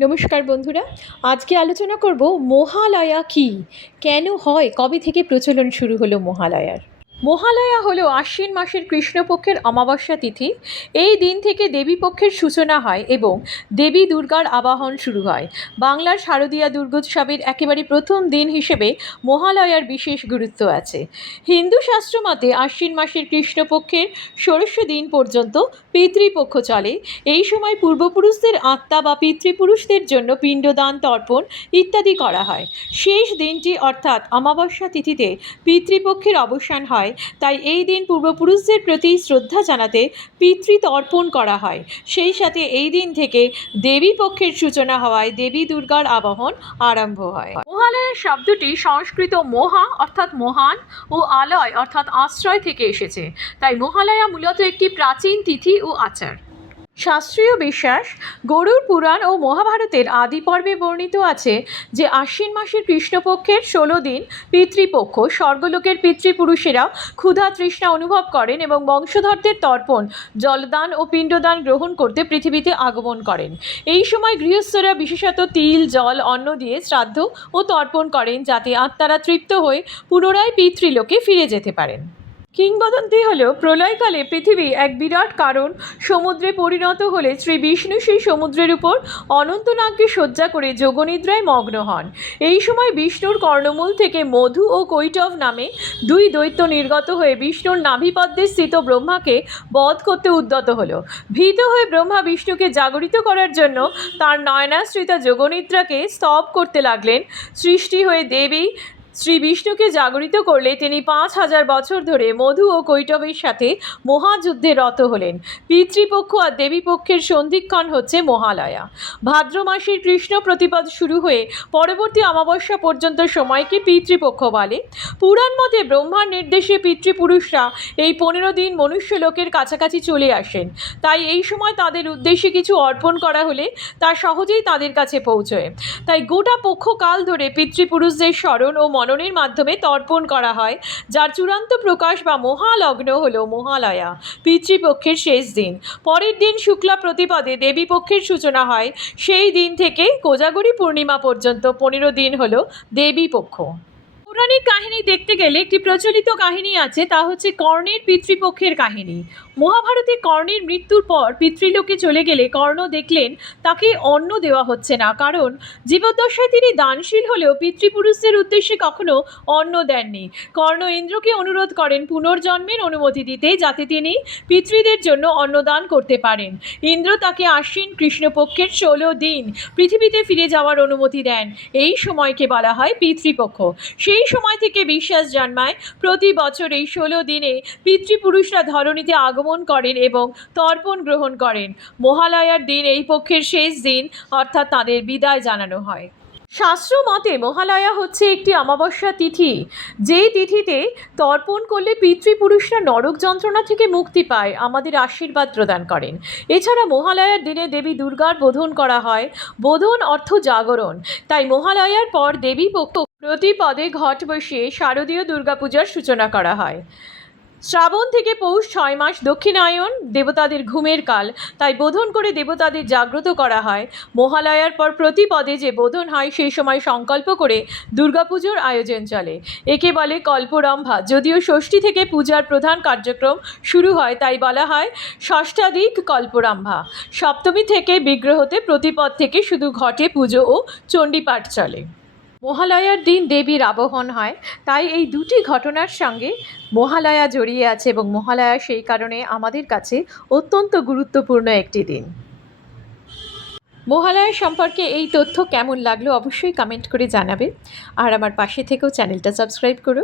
নমস্কার বন্ধুরা, আজকে আলোচনা করব মহালয়া কি? কেন হয়? কবে থেকে প্রচলন শুরু হলো মহালয়ার? মহালয়া হলো আশ্বিন মাসের কৃষ্ণপক্ষের অমাবস্যা তিথি। এই দিন থেকে দেবী পক্ষের সূচনা হয় এবং দেবী দুর্গার আবাহন শুরু হয়। বাংলার শারদীয়া দুর্গোৎসবের একেবারে প্রথম দিন হিসেবে মহালয়ার বিশেষ গুরুত্ব আছে। হিন্দু শাস্ত্র মতে আশ্বিন মাসের কৃষ্ণপক্ষের ষোড়শ দিন পর্যন্ত পিতৃপক্ষ চলে। এই সময় পূর্বপুরুষদের আত্মা বা পিতৃপুরুষদের জন্য পিণ্ডদান, তর্পণ ইত্যাদি করা হয়। শেষ দিনটি অর্থাৎ অমাবস্যা তিথিতে পিতৃপক্ষের অবসান হয়। তাই এই দিন পূর্বপুরুষদের প্রতি শ্রদ্ধা জানাতে পিতৃতর্পণ করা হয়। সেই সাথে এই দিন থেকে দেবী পক্ষের সূচনা হওয়ায় দেবী দুর্গার আবাহন আরম্ভ হয়। মহালয়ের শব্দটি সংস্কৃত মহা অর্থাৎ মহান ও আলয় অর্থাৎ আশ্রয় থেকে এসেছে। তাই মহালয়া মূলত একটি প্রাচীন তিথি ও আচার। শাস্ত্রীয় বিশ্বাস, গরুর পুরাণ ও মহাভারতের আদি পর্বে বর্ণিত আছে যে আশ্বিন মাসের কৃষ্ণপক্ষের ষোলো দিন পিতৃপক্ষ, স্বর্গলোকের পিতৃপুরুষেরা ক্ষুধা তৃষ্ণা অনুভব করেন এবং বংশধরদের তর্পণ, জলদান ও পিণ্ডদান গ্রহণ করতে পৃথিবীতে আগমন করেন। এই সময় গৃহস্থরা বিশেষত তিল, জল, অন্ন দিয়ে শ্রাদ্ধ ও তর্পণ করেন যাতে আত্মারা তৃপ্ত হয়ে পুনরায় পিতৃলোকে ফিরে যেতে পারেন। কিংবদন্তি হল প্রলয়কালে পৃথিবী এক বিরাট কারণ। সমুদ্রে পরিণত হলে শ্রী বিষ্ণু সেই সমুদ্রের উপর অনন্তনাগকে শয্যা করে যোগনিদ্রায় মগ্ন হন। এই সময় বিষ্ণুর কর্ণমূল থেকে মধু ও কৈটব নামে দুই দৈত্য নির্গত হয়ে বিষ্ণুর নাভিপদ্মে স্থিত ব্রহ্মাকে বধ করতে উদ্যত হল। ভীত হয়ে ব্রহ্মা বিষ্ণুকে জাগরিত করার জন্য তার নয়নাশ্রিতা যোগনিদ্রাকে স্তব করতে লাগলেন। সৃষ্টি হয়ে দেবী শ্রী বিষ্ণুকে জাগরিত করলে তিনি পাঁচ হাজার বছর ধরে মধু ও কৈটবের সাথে মহাযুদ্ধে রত হলেন। পিতৃপক্ষ আর দেবীপক্ষের সন্ধিক্ষণ হচ্ছে মহালয়া। ভাদ্র মাসের কৃষ্ণ প্রতিপদ শুরু হয়ে পরবর্তী অমাবস্যা পর্যন্ত সময়কে পিতৃপক্ষ বলে। পুরাণ মতে ব্রহ্মার নির্দেশে পিতৃপুরুষরা এই পনেরো দিন মনুষ্য লোকের কাছাকাছি চলে আসেন। তাই এই সময় তাদের উদ্দেশ্যে কিছু অর্পণ করা হলে তা সহজেই তাদের কাছে পৌঁছয়। তাই গোটা পক্ষকাল ধরে পিতৃপুরুষদের স্মরণ ও মননের মাধ্যমে তর্পণ করা হয়, যার চূড়ান্ত প্রকাশ বা মহালগ্ন হল মহালয়া, পিতৃপক্ষের শেষ দিন। পরের দিন শুক্লা প্রতিপদে দেবীপক্ষের সূচনা হয়। সেই দিন থেকে কোজাগরী পূর্ণিমা পর্যন্ত পনেরো দিন হল দেবী পক্ষ পৌরাণিক কাহিনী দেখতে গেলে একটি প্রচলিত কাহিনী আছে, তা হচ্ছে কর্ণের পিতৃপক্ষের কাহিনী। মহাভারতে কর্ণের মৃত্যুর পর পিতৃলোকে চলে গেলে কর্ণ দেখলেন তাকে অন্ন দেওয়া হচ্ছে না, কারণ জীবদ্দশায় তিনি দানশীল হলেও পিতৃপুরুষদের উদ্দেশ্যে কখনো অন্ন দেননি। কর্ণ ইন্দ্রকে অনুরোধ করেন পুনর্জন্মের অনুমতি দিতে, যাতে তিনি পিতৃদের জন্য অন্নদান করতে পারেন। ইন্দ্র তাকে আশ্বিন কৃষ্ণপক্ষের ষোলো দিন পৃথিবীতে ফিরে যাওয়ার অনুমতি দেন। এই সময়কে বলা হয় পিতৃপক্ষ। সময় থেকে বিশ্বাস জন্মায়। প্রতি বছর এই ষোলো দিনে পিতৃপুরুষরা ধরণীতে আগমন করেন এবং তর্পণ গ্রহণ করেন। মহালয়ার দিন এই পক্ষের শেষ দিন, অর্থাৎ তাদের বিদায় জানানো হয়। শাস্ত্র মতে মহালয়া হচ্ছে একটি অমাবস্যা তিথি। যেই তিথিতে তর্পণ করলে পিতৃপুরুষরা নরক যন্ত্রণা থেকে মুক্তি পায়, আমাদের আশীর্বাদ প্রদান করেন। এছাড়া মহালয়ার দিনে দেবী দুর্গার বোধন করা হয়। বোধন অর্থ জাগরণ। তাই মহালয়ার পর দেবী পক্ষ প্রতি পদে ঘট বসিয়ে শারদীয় দুর্গাপূজার সূচনা করা হয়। শ্রাবণ থেকে পৌষ ছয় মাস দক্ষিণায়ন, দেবতাদের ঘুমের কাল। তাই বোধন করে দেবতাদের জাগ্রত করা হয়। মহালয়ার পর প্রতি পদে যে বোধন হয়, সেই সময় সংকল্প করে দুর্গাপুজোর আয়োজন চলে। একে বলে কল্পরম্ভা। যদিও ষষ্ঠী থেকে পূজার প্রধান কার্যক্রম শুরু হয়, তাই বলা হয় ষষ্ঠাধিক কল্পরম্ভা। সপ্তমী থেকে বিগ্রহতে প্রতিপদ থেকে শুধু ঘটে পুজো ও চণ্ডীপাঠ চলে। মহালয়ার দিন দেবীর আবহন হয়, তাই এই দুটি ঘটনার সঙ্গে মহালয়া জড়িয়ে আছে এবং মহালয়া সেই কারণে আমাদের কাছে অত্যন্ত গুরুত্বপূর্ণ একটি দিন। মহালয়া সম্পর্কে এই তথ্য কেমন লাগল অবশ্যই কমেন্ট করে জানাবে। আর আমার পাশে থেকেও চ্যানেলটা সাবস্ক্রাইব করো।